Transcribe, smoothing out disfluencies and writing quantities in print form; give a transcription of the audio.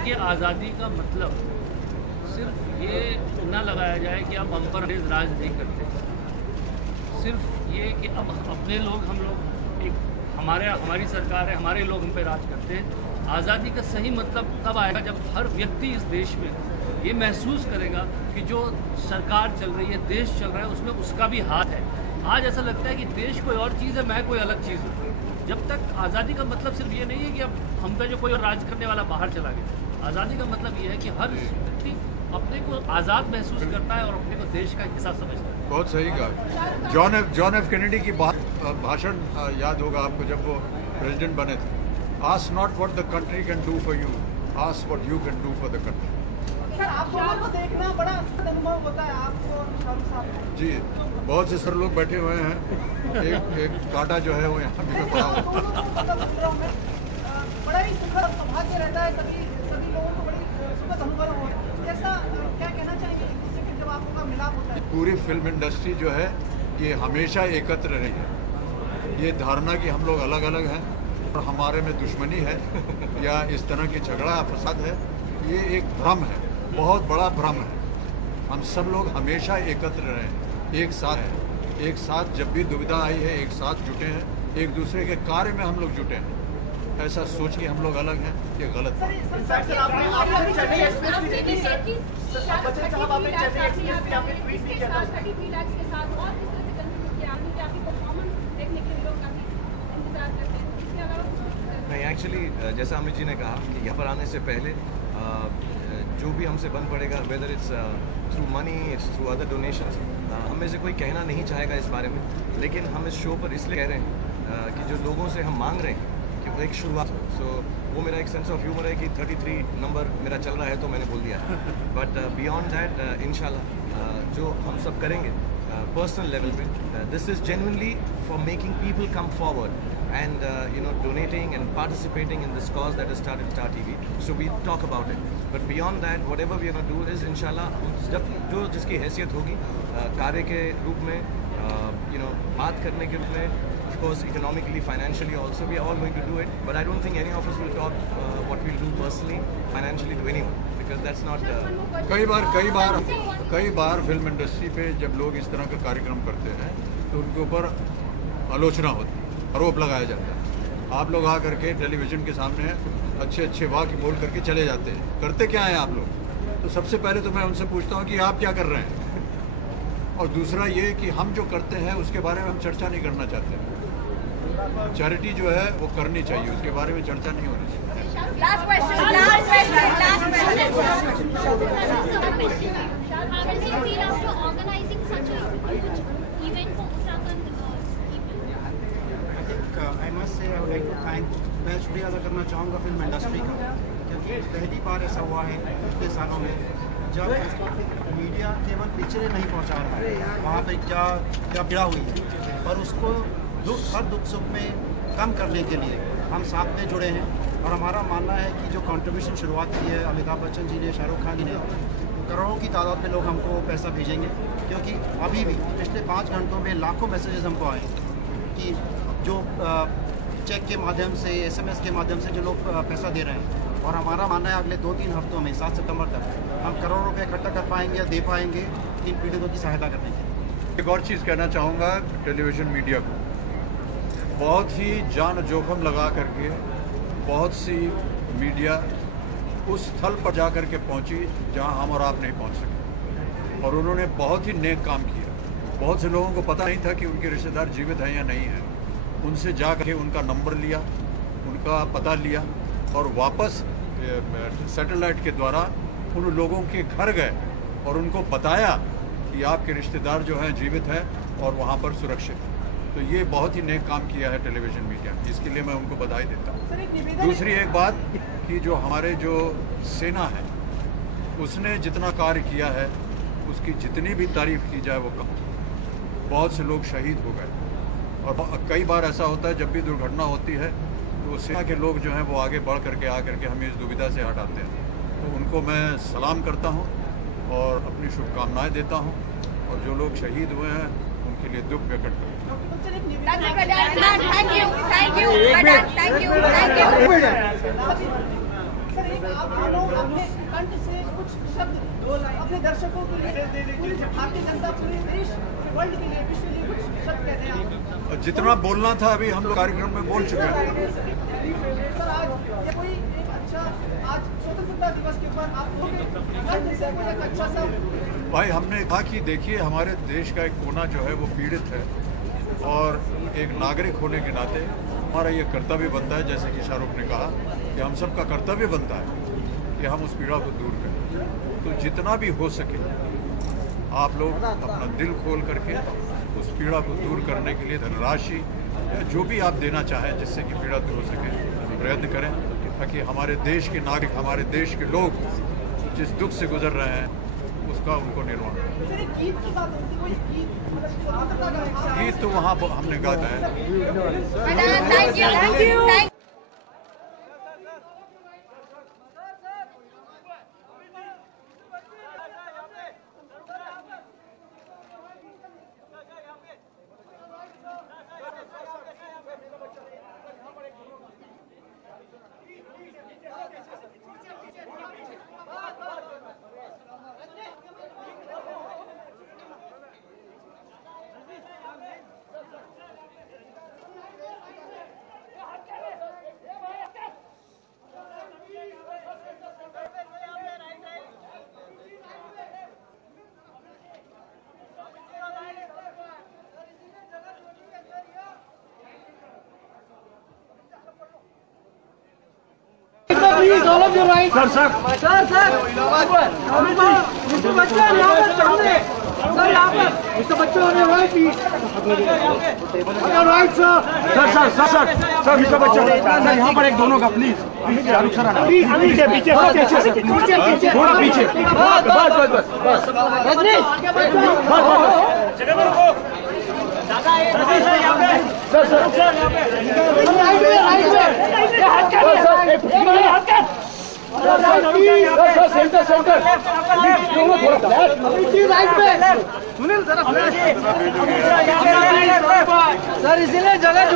देखिए, आज़ादी का मतलब सिर्फ ये ना लगाया जाए कि अब हम पर अंग्रेज राज नहीं करते, सिर्फ ये कि अब अपने लोग, हम लोग एक हमारी सरकार है, हमारे लोग हम पे राज करते हैं। आज़ादी का सही मतलब तब आएगा जब हर व्यक्ति इस देश में ये महसूस करेगा कि जो सरकार चल रही है, देश चल रहा है, उसमें उसका भी हाथ है। आज ऐसा लगता है कि देश कोई और चीज़ है, मैं कोई अलग चीज़ हूँ। जब तक आज़ादी का मतलब सिर्फ ये नहीं है कि अब हम पे जो कोई और राज करने वाला बाहर चला गया। आज़ादी का मतलब ये है कि हर व्यक्ति अपने को आज़ाद महसूस करता है और अपने को देश का हिस्सा समझता है। बहुत सही कहा। जॉन एफ कैनेडी की भाषण याद होगा आपको, जब वो प्रेसिडेंट बने थे। Ask not what the country can do for you, ask what you can do for the country. Sir, आप दोनों को देखना बड़ा अनुभव होता है आपको और शाहरुख साहब जी, बहुत से सर लोग बैठे हुए हैं। एक कांटा जो है वो यहाँ भी पड़ा हुआ है। बड़ा ही सुखद सौभाग्य रहता है, सभी लोगों को बड़ी सुखद अनुभव हो। कैसा, क्या कहना चाहेंगे एक दूसरे के जब आपको का मिलाप होता है? पूरी फिल्म इंडस्ट्री जो है ये हमेशा एकत्र रही है। ये धारणा कि हम लोग अलग अलग हैं और हमारे में दुश्मनी है या इस तरह की झगड़ा या फसाद है, ये एक भ्रम है, बहुत बड़ा भ्रम है। हम सब लोग हमेशा एकत्र रहे हैं, एक साथ हैं, एक साथ जब भी दुविधा आई है एक साथ जुटे हैं, एक दूसरे के कार्य में हम लोग जुटे हैं। ऐसा सोच के हम लोग अलग हैं, ये गलत है। नहीं, एक्चुअली जैसा अमित जी ने कहा कि यहाँ पर आने से पहले जो भी हमसे बन पड़ेगा, whether it's through money, it's through other donations, हमें से कोई कहना नहीं चाहेगा इस बारे में। लेकिन हम इस शो पर इसलिए कह रहे हैं कि जो लोगों से हम मांग रहे हैं कि वो एक शुरुआत हो। सो वो मेरा एक सेंस ऑफ ह्यूमर है कि 33 नंबर मेरा चल रहा है तो मैंने बोल दिया। बट बियॉन्ड दैट इंशाल्लाह जो हम सब करेंगे पर्सनल लेवल पे, this is genuinely for making people come forward and donating and participating in this cause that has started Star TV. So we talk about it. But beyond that, whatever we are going to do is inshallah, जब जो जिसकी हैसियत होगी कार्य के रूप में, बात करने के रूप में, of course economically, financially also, we are all going to do it. But I don't think any of us will talk what we'll do personally, financially to anyone, because that's not. कई बार film industry पे जब लोग इस तरह का कार्यक्रम करते हैं तो उनके ऊपर आलोचना होती है, आरोप लगाया जाता है। आप लोग आ करके टेलीविज़न के सामने अच्छे वाक्य बोल करके चले जाते हैं। करते क्या हैं आप लोग? तो सबसे पहले तो मैं उनसे पूछता हूँ कि आप क्या कर रहे हैं, और दूसरा ये कि हम जो करते हैं उसके बारे में हम चर्चा नहीं करना चाहते। चैरिटी जो है वो करनी चाहिए, उसके बारे में चर्चा नहीं होनी चाहिए। Last question. I must say I would like to thank, मैं शुक्रिया अदा करना चाहूँगा फिल्म इंडस्ट्री का, क्योंकि पहली बार ऐसा हुआ है पिछले सालों में जब मीडिया केवल पिक्चरें नहीं पहुँचा रहा है, वहाँ पे क्या पीड़ा हुई है, और उसको हर दुख सुख में कम करने के लिए हम साथ में जुड़े हैं। और हमारा मानना है कि जो कंट्रीब्यूशन शुरुआत की है अमिताभ बच्चन जी ने, शाहरुख खान जी ने, करोड़ों की तादाद में लोग हमको पैसा भेजेंगे, क्योंकि अभी भी पिछले 5 घंटों में लाखों मैसेजेस हमको आए कि जो चेक के माध्यम से, SMS के माध्यम से जो लोग पैसा दे रहे हैं। और हमारा मानना है अगले 2-3 हफ्तों में 7 सितंबर तक हम करोड़ों रुपये इकट्ठा कर पाएंगे या दे पाएंगे इन पीड़ितों की सहायता करने के लिए। एक और चीज़ कहना चाहूँगा टेलीविज़न मीडिया को, बहुत ही जान जोखिम लगा करके बहुत सी मीडिया उस स्थल पर जा कर के पहुँची जहाँ हम और आप नहीं पहुँच सके, और उन्होंने बहुत ही नेक काम किया। बहुत से लोगों को पता नहीं था कि उनके रिश्तेदार जीवित हैं या नहीं हैं। उनसे जा कर के उनका नंबर लिया, उनका पता लिया, और वापस सैटेलाइट के द्वारा उन लोगों के घर गए और उनको बताया कि आपके रिश्तेदार जो हैं जीवित हैं और वहाँ पर सुरक्षित हैं। तो ये बहुत ही नेक काम किया है टेलीविज़न मीडिया, इसके लिए मैं उनको बधाई देता हूँ। दूसरी एक बात कि जो हमारे जो सेना है उसने जितना कार्य किया है उसकी जितनी भी तारीफ़ की जाए वो कम। बहुत से लोग शहीद हो गए, और कई बार ऐसा होता है जब भी दुर्घटना होती है तो सेना के लोग जो हैं वो आगे बढ़ करके आकर के हमें इस दुविधा से हटाते हैं। तो उनको मैं सलाम करता हूँ और अपनी शुभकामनाएं देता हूँ, और जो लोग शहीद हुए हैं उनके लिए दुख व्यक्त करता हूँ। Thank you. आप दोनों अपने कंठ से कुछ शब्द अपने दर्शकों के लिए, भारतीय जनता पूरे देश, वर्ल्ड के लिए, विश्व के लिए कुछ शब्द कहते हैं आप। जितना बोलना था अभी हम लोग कार्यक्रम में बोल चुके हैं। सर आज ये कोई एक अच्छा, आज स्वतंत्रता दिवस के ऊपर आप लोगों के कंठ से कोई एक अच्छा सा। भाई हमने कहा कि देखिए हमारे देश का एक कोना जो है वो पीड़ित है और एक नागरिक होने के नाते हमारा ये कर्तव्य बनता है, जैसे कि शाहरुख ने कहा कि हम सबका कर्तव्य बनता है कि हम उस पीड़ा को दूर करें। तो जितना भी हो सके आप लोग अपना दिल खोल करके उस पीड़ा को दूर करने के लिए धनराशि या जो भी आप देना चाहें जिससे कि पीड़ा दूर हो सके प्रयत्न करें, ताकि हमारे देश के नागरिक, हमारे देश के लोग जिस दुख से गुजर रहे हैं उसका उनको निर्वाह। गीत की बात होती है, कोई गीत तो वहाँ हमने गाया है। Thank you. Please, all of you right. Sir. Mr. Bachchan, यहाँ पर सामने. Sir, यहाँ पर. Mr. Bachchan on your right, please. On your right, sir. Sir, Mr. Bachchan. Sir, यहाँ पर एक दोनों का, please. शाहरुख सर आना. पीछे. थोड़ा पीछे. बस. रजनी. सर. राइट में. सेंटर सुनील सर इसीलिए जगह